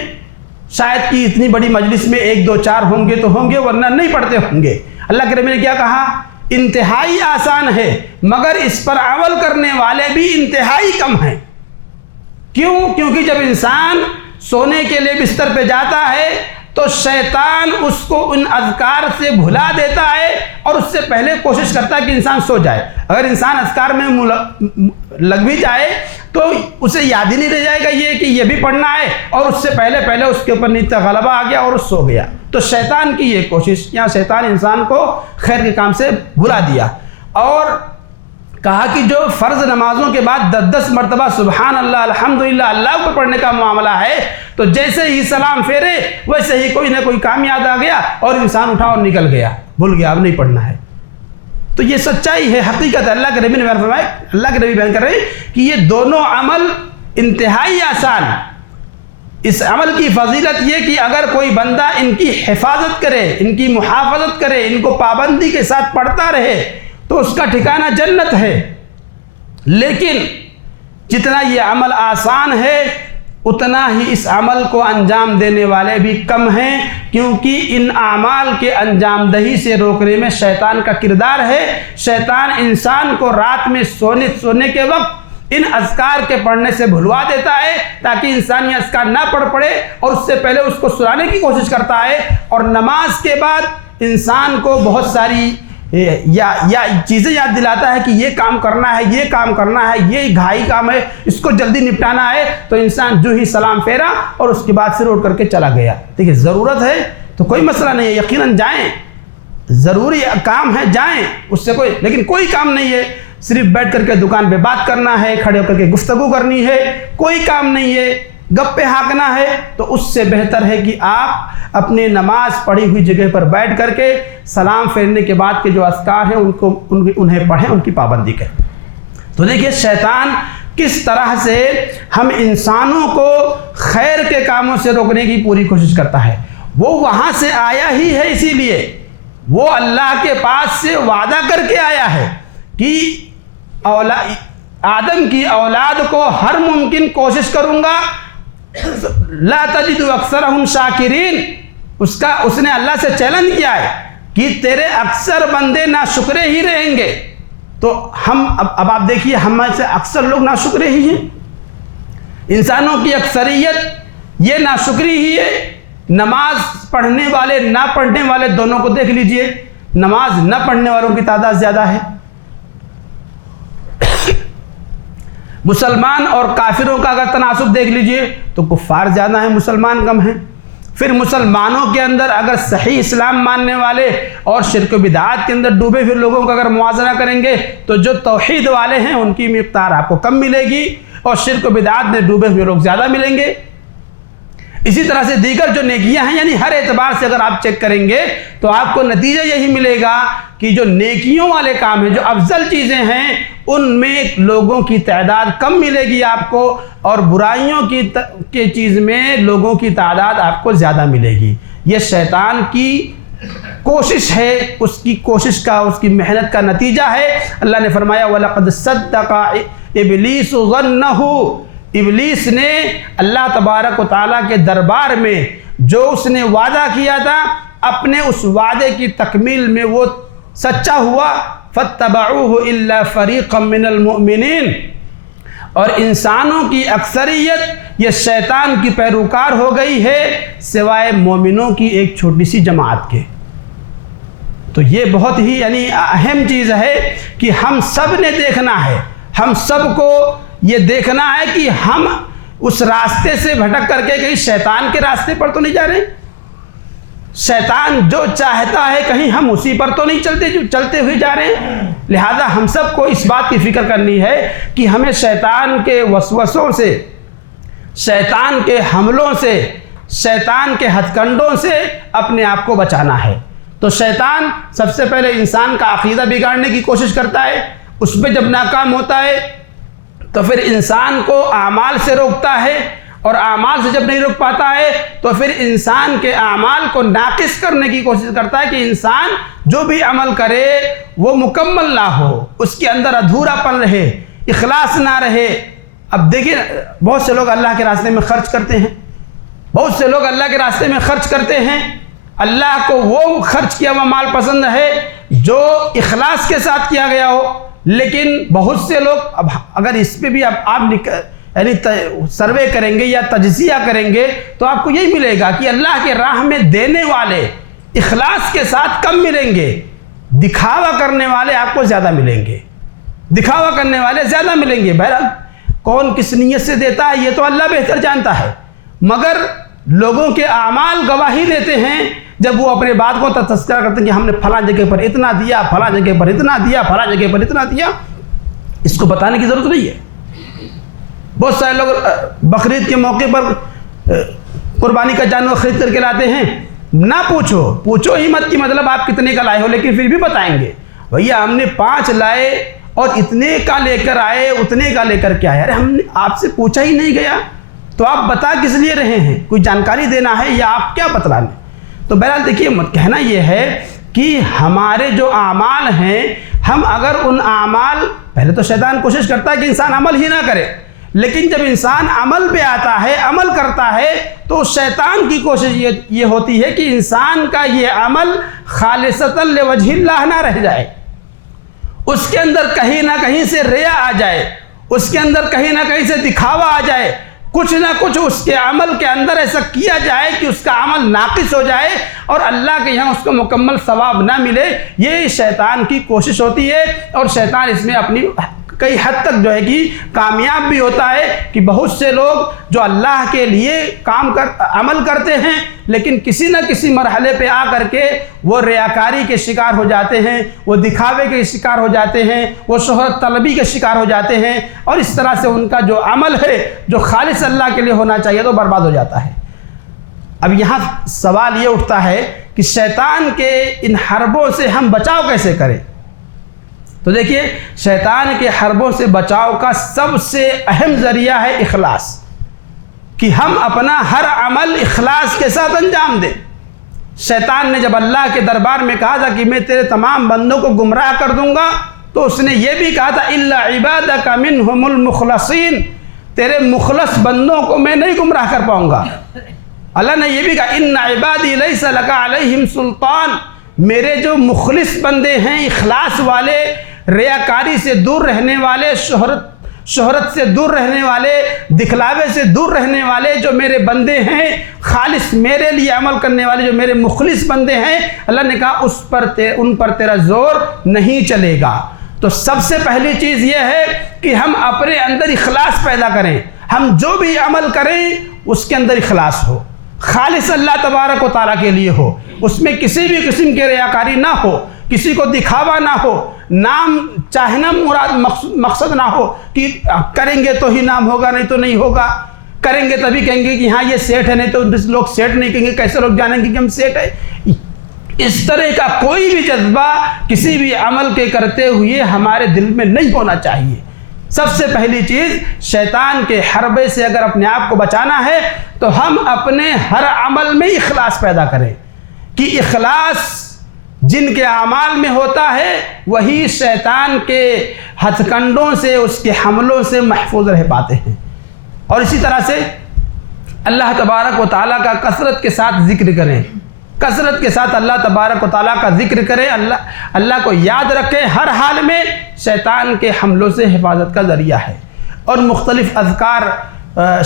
شاید کہ اتنی بڑی مجلس میں 1 2 4 ہوں گے تو ہوں گے، ورنہ نہیں پڑھتے ہوں گے۔ اللہ کے نبی نے کیا کہا؟ انتہائی آسان ہے مگر اس پر عمل کرنے والے بھی انتہائی کم ہیں۔ کیوں؟ کیونکہ جب انسان سونے کے لیے بستر پہ جاتا ہے تو شیطان اس کو ان اذکار سے بھلا دیتا ہے اور اس سے پہلے کوشش کرتا ہے کہ انسان سو جائے۔ اگر انسان اذکار میں لگ بھی جائے تو اسے یاد ہی نہیں رہ جائے گا یہ کہ یہ بھی پڑھنا ہے، اور اس سے پہلے اس کے اوپر نیند کا غلبہ آ گیا اور اس سو گیا۔ تو شیطان کی یہ کوشش، یا شیطان انسان کو خیر کے کام سے بھلا دیا، اور کہا کہ جو فرض نمازوں کے بعد 10 مرتبہ سبحان اللہ الحمدللہ اللہ کو پڑھنے کا معاملہ ہے تو جیسے ہی سلام پھیرے ویسے ہی کوئی نہ کوئی کام یاد آ گیا اور انسان اٹھا اور نکل گیا، بھول گیا اب نہیں پڑھنا ہے۔ تو یہ سچائی ہے، حقیقت ہے۔ اللہ کے نبی نے بیان فرمایا، اللہ کے نبی بیان کر رہے ہیں کہ یہ دونوں عمل انتہائی آسان۔ اس عمل کی فضیلت یہ کہ اگر کوئی بندہ ان کی حفاظت کرے، ان کی محافظت کرے، ان کو پابندی کے ساتھ پڑھتا رہے تو اس کا ٹھکانہ جنت ہے۔ لیکن جتنا یہ عمل آسان ہے اتنا ہی اس عمل کو انجام دینے والے بھی کم ہیں، کیونکہ ان اعمال کے انجام دہی سے روکنے میں شیطان کا کردار ہے۔ شیطان انسان کو رات میں سونے کے وقت ان اذکار کے پڑھنے سے بھلوا دیتا ہے تاکہ انسان یہ اذکار نہ پڑھ پڑے، اور اس سے پہلے اس کو سلانے کی کوشش کرتا ہے، اور نماز کے بعد انسان کو بہت ساری یا چیزیں یاد دلاتا ہے کہ یہ کام کرنا ہے، یہ کام کرنا ہے، یہ گھائی کام ہے، اس کو جلدی نپٹانا ہے۔ تو انسان جو ہی سلام پھیرا اور اس کے بعد پھر اٹھ کر کے چلا گیا۔ دیکھیے ضرورت ہے تو کوئی مسئلہ نہیں ہے، یقیناً جائیں، ضروری کام ہے جائیں، اس سے لیکن کوئی کام نہیں ہے، صرف بیٹھ کر کے دکان پہ بات کرنا ہے، کھڑے ہو کر کے گفتگو کرنی ہے، کوئی کام نہیں ہے، گپے ہانکنا ہے، تو اس سے بہتر ہے کہ آپ اپنے نماز پڑھی ہوئی جگہ پر بیٹھ کر کے سلام پھیرنے کے بعد کے جو اذکار ہیں انہیں پڑھیں، ان کی پابندی کریں۔ تو دیکھیے شیطان کس طرح سے ہم انسانوں کو خیر کے کاموں سے روکنے کی پوری کوشش کرتا ہے۔ وہ وہاں سے آیا ہی ہے، اسی لیے وہ اللہ کے پاس سے وعدہ کر کے آیا ہے کہ آدم کی اولاد کو ہر ممکن کوشش کروں گا، لا تجد اکثرہم شاکرین۔ اس نے اللہ سے چیلنج کیا ہے کہ تیرے اکثر بندے ناشکرے ہی رہیں گے۔ تو ہم اب آپ دیکھیے ہم سے اکثر لوگ ناشکرے ہی ہیں، انسانوں کی اکثریت یہ ناشکری ہی ہے۔ نماز پڑھنے والے نہ پڑھنے والے دونوں کو دیکھ لیجئے، نماز نہ پڑھنے والوں کی تعداد زیادہ ہے، مسلمان اور کافروں کا اگر تناسب دیکھ لیجئے تو کفار زیادہ ہیں، مسلمان کم ہیں۔ پھر مسلمانوں کے اندر اگر صحیح اسلام ماننے والے اور شرک و بدعات کے اندر ڈوبے ہوئے لوگوں کا اگر موازنہ کریں گے تو جو توحید والے ہیں ان کی مقدار آپ کو کم ملے گی، اور شرک و بدعات میں ڈوبے ہوئے لوگ زیادہ ملیں گے۔ اسی طرح سے دیگر جو نیکیاں ہیں، یعنی ہر اعتبار سے اگر آپ چیک کریں گے تو آپ کو نتیجہ یہی ملے گا کہ جو نیکیوں والے کام ہیں، جو افضل چیزیں ہیں، ان میں لوگوں کی تعداد کم ملے گی آپ کو، اور برائیوں کی چیز میں لوگوں کی تعداد آپ کو زیادہ ملے گی۔ یہ شیطان کی کوشش ہے، اس کی کوشش کا، اس کی محنت کا نتیجہ ہے۔ اللہ نے فرمایا وَلَقَدْ صَدَّقَ إِبْلِيسُ ظَنَّهُ، ابلیس نے اللہ تبارک و تعالیٰ کے دربار میں جو اس نے وعدہ کیا تھا، اپنے اس وعدے کی تکمیل میں وہ سچا ہوا۔ فَاتَّبَعُوهُ إِلَّا فَرِيقًا مِّنَ الْمُؤْمِنِينَ، اور انسانوں کی اکثریت یہ شیطان کی پیروکار ہو گئی ہے سوائے مومنوں کی ایک چھوٹی سی جماعت کے۔ تو یہ بہت ہی اہم چیز ہے کہ ہم سب نے دیکھنا ہے، ہم سب کو یہ دیکھنا ہے کہ ہم اس راستے سے بھٹک کر کے کہیں شیطان کے راستے پر تو نہیں جا رہے، شیطان جو چاہتا ہے کہیں ہم اسی پر تو نہیں چلتے ہوئے جا رہے ہیں۔ لہذا ہم سب کو اس بات کی فکر کرنی ہے کہ ہمیں شیطان کے وسوسوں سے، شیطان کے حملوں سے، شیطان کے ہتھ کنڈوں سے اپنے آپ کو بچانا ہے۔ تو شیطان سب سے پہلے انسان کا عقیدہ بگاڑنے کی کوشش کرتا ہے، اس پہ جب ناکام ہوتا ہے تو پھر انسان کو اعمال سے روکتا ہے، اور اعمال سے جب نہیں روک پاتا ہے تو پھر انسان کے اعمال کو ناقص کرنے کی کوشش کرتا ہے کہ انسان جو بھی عمل کرے وہ مکمل نہ ہو، اس کے اندر ادھورا پن رہے، اخلاص نہ رہے۔ اب دیکھیں بہت سے لوگ اللہ کے راستے میں خرچ کرتے ہیں، بہت سے لوگ اللہ کے راستے میں خرچ کرتے ہیں، اللہ کو وہ خرچ کیا ہوا مال پسند ہے جو اخلاص کے ساتھ کیا گیا ہو، لیکن بہت سے لوگ اب اگر اس پہ بھی آپ سروے کریں گے یا تجزیہ کریں گے تو آپ کو یہی ملے گا کہ اللہ کے راہ میں دینے والے اخلاص کے ساتھ کم ملیں گے، دکھاوا کرنے والے آپ کو زیادہ ملیں گے، دکھاوا کرنے والے زیادہ ملیں گے۔ بہرحال کون کس نیت سے دیتا ہے یہ تو اللہ بہتر جانتا ہے، مگر لوگوں کے اعمال گواہی دیتے ہیں جب وہ اپنے بات کو تذکرہ کرتے ہیں کہ ہم نے فلاں جگہ پر اتنا دیا، فلاں جگہ پر اتنا دیا، فلاں جگہ پر اتنا دیا۔ اس کو بتانے کی ضرورت نہیں ہے۔ بہت سارے لوگ بقرعید کے موقع پر قربانی کا جانور خرید کر کے لاتے ہیں، نہ پوچھو ہی مت کہ مطلب آپ کتنے کا لائے ہو، لیکن پھر بھی بتائیں گے بھیا ہم نے 5 لائے اور اتنے کا لے کر آئے، اتنے کا لے کر کے آئے۔ ارے ہم نے آپ سے پوچھا ہی نہیں گیا تو آپ بتا کس لیے رہے ہیں؟ کوئی جانکاری دینا ہے یا آپ کیا بتلانے؟ تو بہرحال دیکھیے کہنا یہ ہے کہ ہمارے جو اعمال ہیں، ہم اگر ان اعمال، پہلے تو شیطان کوشش کرتا ہے کہ انسان عمل ہی نہ کرے، لیکن جب انسان عمل پہ آتا ہے، عمل کرتا ہے، تو شیطان کی کوشش یہ ہوتی ہے کہ انسان کا یہ عمل خالصتاً لوجہ اللہ نہ رہ جائے، اس کے اندر کہیں نہ کہیں سے ریا آ جائے، اس کے اندر کہیں نہ کہیں سے دکھاوا آ جائے، کچھ نہ کچھ اس کے عمل کے اندر ایسا کیا جائے کہ اس کا عمل ناقص ہو جائے اور اللہ کے یہاں اس کو مکمل ثواب نہ ملے۔ یہ شیطان کی کوشش ہوتی ہے، اور شیطان اس میں اپنی کئی حد تک جو ہے کہ کامیاب بھی ہوتا ہے کہ بہت سے لوگ جو اللہ کے لیے عمل کرتے ہیں لیکن کسی نہ کسی مرحلے پہ آ کر کے وہ ریاکاری کے شکار ہو جاتے ہیں، وہ دکھاوے کے شکار ہو جاتے ہیں، وہ شہرت طلبی کے شکار ہو جاتے ہیں، اور اس طرح سے ان کا جو عمل ہے جو خالص اللہ کے لیے ہونا چاہیے تو برباد ہو جاتا ہے۔ اب یہاں سوال یہ اٹھتا ہے کہ شیطان کے ان حربوں سے ہم بچاؤ کیسے کریں؟ تو دیکھیے شیطان کے حربوں سے بچاؤ کا سب سے اہم ذریعہ ہے اخلاص، کہ ہم اپنا ہر عمل اخلاص کے ساتھ انجام دیں۔ شیطان نے جب اللہ کے دربار میں کہا تھا کہ میں تیرے تمام بندوں کو گمراہ کر دوں گا، تو اس نے یہ بھی کہا تھا الا عبادک منہم المخلصین، تیرے مخلص بندوں کو میں نہیں گمراہ کر پاؤں گا۔ اللہ نے یہ بھی کہا ان عبادی لیس لک علیہم سلطان، میرے جو مخلص بندے ہیں، اخلاص والے، ریاکاری سے دور رہنے والے، شہرت سے دور رہنے والے، دکھلاوے سے دور رہنے والے جو میرے بندے ہیں، خالص میرے لیے عمل کرنے والے جو میرے مخلص بندے ہیں، اللہ نے کہا ان پر تیرا زور نہیں چلے گا۔ تو سب سے پہلی چیز یہ ہے کہ ہم اپنے اندر اخلاص پیدا کریں، ہم جو بھی عمل کریں اس کے اندر اخلاص ہو، خالص اللہ تبارک و تعالیٰ کے لیے ہو، اس میں کسی بھی قسم کی ریاکاری نہ ہو، کسی کو دکھاوا نہ ہو، نام چاہنا مراد مقصد نہ ہو کہ کریں گے تو ہی نام ہوگا نہیں تو نہیں ہوگا، کریں گے تبھی کہیں گے کہ ہاں یہ سیٹ ہے، نہیں تو لوگ سیٹ نہیں کہیں گے، کیسے لوگ جانیں گے کہ ہم سیٹ ہے۔ اس طرح کا کوئی بھی جذبہ کسی بھی عمل کے کرتے ہوئے ہمارے دل میں نہیں ہونا چاہیے۔ سب سے پہلی چیز شیطان کے حربے سے اگر اپنے آپ کو بچانا ہے تو ہم اپنے ہر عمل میں اخلاص پیدا کریں، کہ اخلاص جن کے اعمال میں ہوتا ہے وہی شیطان کے ہتھ کنڈوں سے، اس کے حملوں سے محفوظ رہ پاتے ہیں۔ اور اسی طرح سے اللہ تبارک و تعالیٰ کا کثرت کے ساتھ ذکر کریں، کثرت کے ساتھ اللہ تبارک و تعالیٰ کا ذکر کریں، اللہ کو یاد رکھیں، ہر حال میں شیطان کے حملوں سے حفاظت کا ذریعہ ہے۔ اور مختلف اذکار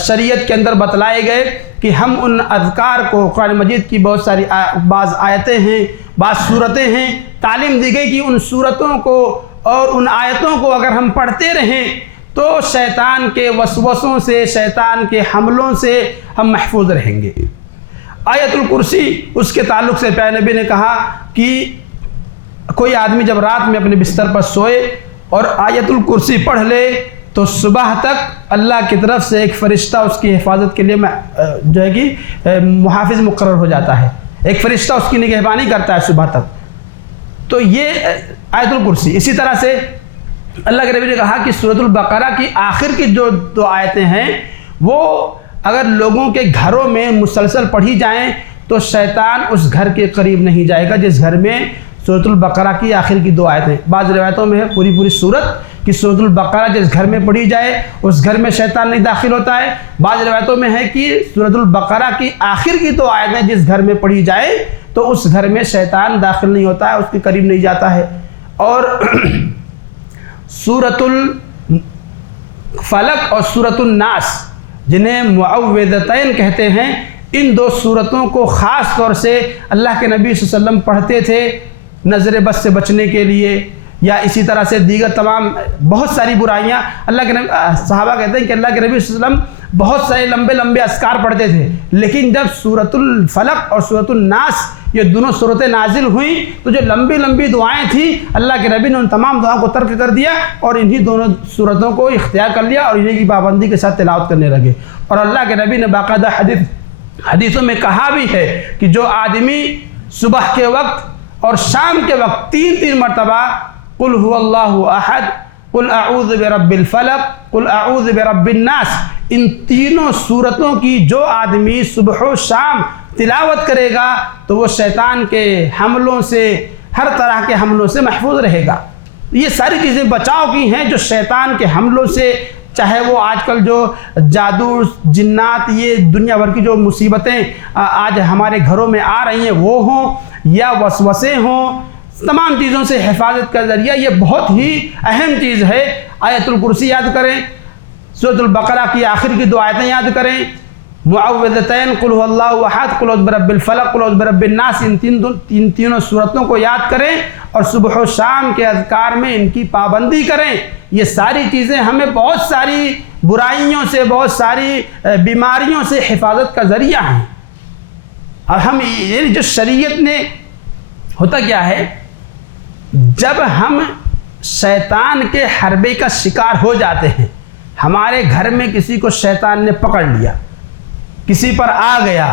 شریعت کے اندر بتلائے گئے کہ ہم ان اذکار کو، قرآن مجید کی بہت ساری بعض آیتیں ہیں، بعض صورتیں ہیں، تعلیم دی گئی کہ ان صورتوں کو اور ان آیتوں کو اگر ہم پڑھتے رہیں تو شیطان کے وسوسوں سے، شیطان کے حملوں سے ہم محفوظ رہیں گے۔ آیت الکرسی، اس کے تعلق سے پیارے نبی نے کہا کہ کوئی آدمی جب رات میں اپنے بستر پر سوئے اور آیت الکرسی پڑھ لے تو صبح تک اللہ کی طرف سے ایک فرشتہ اس کی حفاظت کے لیے جو ہے کہ محافظ مقرر ہو جاتا ہے، ایک فرشتہ اس کی نگہبانی کرتا ہے صبح تک۔ تو یہ آیت الکرسی۔ اسی طرح سے اللہ کے نبی نے کہا کہ سورۃ البقرہ کی آخر کی جو دو آیتیں ہیں وہ اگر لوگوں کے گھروں میں مسلسل پڑھی جائیں تو شیطان اس گھر کے قریب نہیں جائے گا جس گھر میں سورۃ البقرہ کی آخر کی دو آیتیں۔ بعض روایتوں میں ہے پوری سورت کہ سورۃ البقرہ جس گھر میں پڑھی جائے اس گھر میں شیطان نہیں داخل ہوتا ہے۔ بعض روایتوں میں ہے کہ سورۃ البقرہ کی آخر کی دو آیتیں جس گھر میں پڑھی جائے تو اس گھر میں شیطان داخل نہیں ہوتا ہے، اس کے قریب نہیں جاتا ہے۔ اور سورۃ الفلق اور سورۃ الناس جنہیں معوذتین کہتے ہیں، ان دو سورتوں کو خاص طور سے اللہ کے نبی صلی اللہ علیہ وسلم پڑھتے تھے نظر بد سے بچنے کے لیے، یا اسی طرح سے دیگر تمام بہت ساری برائیاں۔ اللہ کے نبی، صحابہ کہتے ہیں کہ اللہ کے نبی صلی اللہ علیہ وسلم بہت سارے لمبے اذکار پڑھتے تھے، لیکن جب سورۃ الفلق اور سورۃ الناس یہ دونوں صورتیں نازل ہوئیں تو جو لمبی دعائیں تھیں اللہ کے نبی نے ان تمام دعاؤں کو ترک کر دیا اور انہی دونوں صورتوں کو اختیار کر لیا اور انہیں کی پابندی کے ساتھ تلاوت کرنے لگے۔ اور اللہ کے نبی نے باقاعدہ حدیثوں میں کہا بھی ہے کہ جو آدمی صبح کے وقت اور شام کے وقت تین مرتبہ قل هو اللہ احد، قل اعوذ برب الفلق، قل اعوذ برب الناس، ان تینوں صورتوں کی جو آدمی صبح و شام تلاوت کرے گا تو وہ شیطان کے حملوں سے، ہر طرح کے حملوں سے محفوظ رہے گا۔ یہ ساری چیزیں بچاؤ کی ہیں جو شیطان کے حملوں سے، چاہے وہ آج کل جو جادو، جنات، یہ دنیا بھر کی جو مصیبتیں آج ہمارے گھروں میں آ رہی ہیں وہ ہوں یا وسوسے ہوں، تمام چیزوں سے حفاظت کا ذریعہ یہ بہت ہی اہم چیز ہے۔ آیت الکرسی یاد کریں، سورۃ البقرہ کی آخر کی دو آیتیں یاد کریں، معوذتین، قل هو اللہ احد، قل اعوذ برب الفلق، قل اعوذ برب الناس، ان تینوں صورتوں کو یاد کریں اور صبح و شام کے اذکار میں ان کی پابندی کریں۔ یہ ساری چیزیں ہمیں بہت ساری برائیوں سے، بہت ساری بیماریوں سے حفاظت کا ذریعہ ہیں۔ اور ہم جو شریعت نے، ہوتا کیا ہے جب ہم شیطان کے حربے کا شکار ہو جاتے ہیں، ہمارے گھر میں کسی کو شیطان نے پکڑ لیا، کسی پر آ گیا،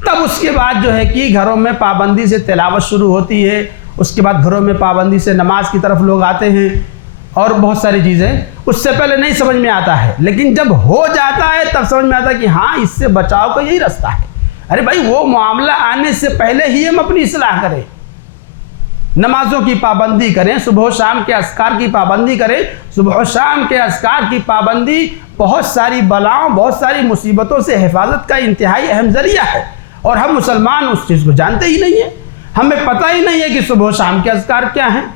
تب اس کے بعد جو ہے کہ گھروں میں پابندی سے تلاوت شروع ہوتی ہے، اس کے بعد گھروں میں پابندی سے نماز کی طرف لوگ آتے ہیں اور بہت ساری چیزیں۔ اس سے پہلے نہیں سمجھ میں آتا ہے، لیکن جب ہو جاتا ہے تب سمجھ میں آتا ہے کہ ہاں اس سے بچاؤ کا یہی رستہ ہے۔ ارے بھائی وہ معاملہ آنے سے پہلے ہی ہم اپنی اصلاح کریں، نمازوں کی پابندی کریں، صبح و شام کے اذکار کی پابندی کریں۔ صبح و شام کے اذکار کی پابندی بہت ساری بلاؤں، بہت ساری مصیبتوں سے حفاظت کا انتہائی اہم ذریعہ ہے، اور ہم مسلمان اس چیز کو جانتے ہی نہیں ہیں، ہمیں پتہ ہی نہیں ہے کہ صبح و شام کے اذکار کیا ہیں۔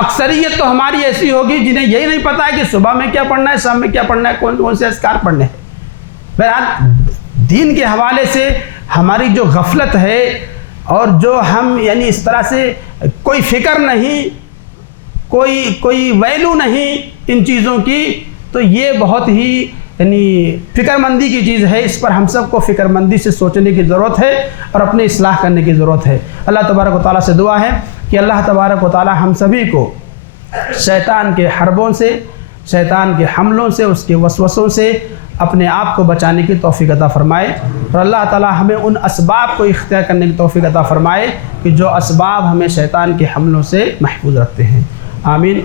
اکثریت تو ہماری ایسی ہوگی جنہیں یہی نہیں پتہ ہے کہ صبح میں کیا پڑھنا ہے، شام میں کیا پڑھنا ہے، کون سے اذکار پڑھنے ہیں۔ بہرحال دین کے حوالے سے ہماری جو غفلت ہے اور جو ہم یعنی اس طرح سے کوئی فکر نہیں، کوئی ویلو نہیں ان چیزوں کی، تو یہ بہت ہی یعنی فکر مندی کی چیز ہے۔ اس پر ہم سب کو فکر مندی سے سوچنے کی ضرورت ہے اور اپنی اصلاح کرنے کی ضرورت ہے۔ اللہ تبارک و تعالیٰ سے دعا ہے کہ اللہ تبارک و تعالیٰ ہم سبھی کو شیطان کے حربوں سے، شیطان کے حملوں سے، اس کے وسوسوں سے اپنے آپ کو بچانے کی توفیق عطا فرمائے، اور اللہ تعالیٰ ہمیں ان اسباب کو اختیار کرنے کی توفیق عطا فرمائے کہ جو اسباب ہمیں شیطان کے حملوں سے محفوظ رکھتے ہیں۔ آمین۔